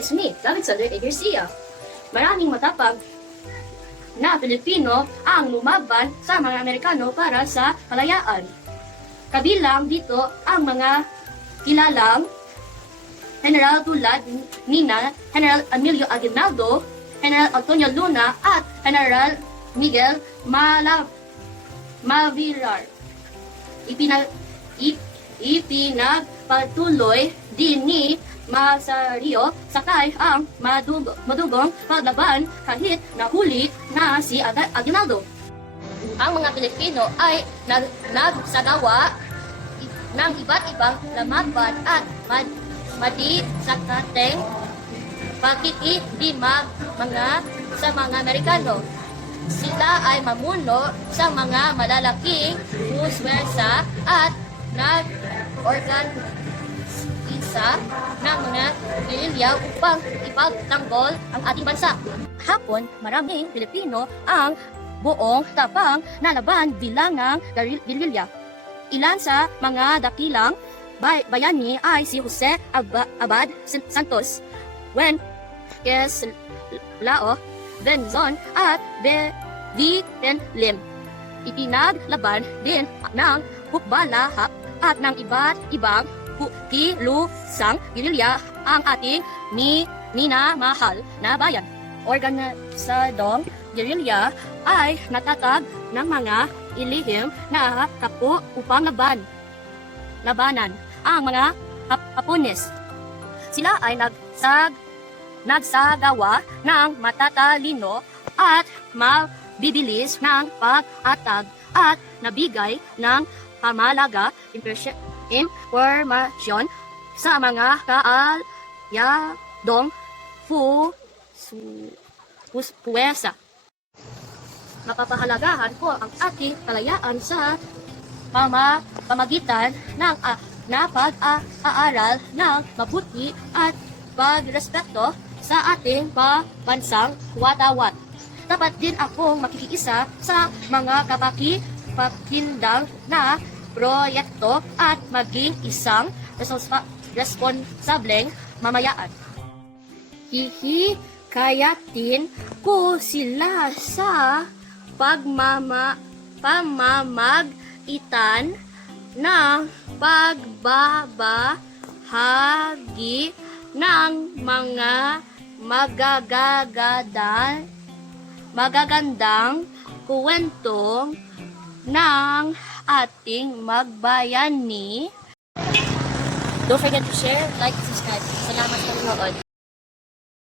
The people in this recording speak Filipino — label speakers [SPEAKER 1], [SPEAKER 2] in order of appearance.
[SPEAKER 1] It's me, Soler A. Garcia. Maraming matapag na Pilipino ang lumaban sa mga Amerikano para sa kalayaan. Kabilang dito ang mga kilalang General tulad nina General Emilio Aguinaldo, General Antonio Luna at General Miguel Mala Mavilar. Ipinag ip, ipinagpatuloy din ni Masario sakay ang madug, madugong paglaban kahit nahuli na si Aga- Aguinaldo. Ang mga Pilipino ay nag, nagsagawa ng iba't ibang lamaban at mad, madi sa kateng pakikidimag mga sa mga Amerikano. Sila ay mamuno sa mga malalaking puswersa at nag-organ isa ng mga guerrilla upang ipagtanggol ang ating bansa. Hapon, maraming Pilipino ang buong tapang na laban bilang ng guerri- guerrilla. Ilan sa mga dakilang bay- bayani ay si Jose Aba- Abad San- Santos, Wen Kes Lao, Benzon at Be V. Ten Lim. Ipinaglaban din ng Hukbalahap at ng iba't ibang hu- kilusang guerrilla ang ating ni minamahal na bayan. Organisadong guerrilla ay natatag ng mga ilihim na kapo upang laban. Labanan ang mga Hapones. Sila ay nagsag nagsagawa ng matatalino at mabibilis ng pag-atag at nabigay ng pamalaga impresya- impormasyon sa mga kaalyadong fu su, pus, puwersa. Mapapahalagahan ko ang ating kalayaan sa pama, pamagitan ng uh, na pag-aaral ng mabuti at pagrespeto sa ating pabansang watawat. Dapat din akong makikiisa sa mga kapaki-pakindang na proyekto at maging isang responsableng mamayaan. Hihikayatin ko sila sa pagmama pamamagitan ng pagbabahagi ng mga magagagandang magagandang kwento ng ating magbayani. Don't forget to share, like, subscribe. Salamat sa panonood.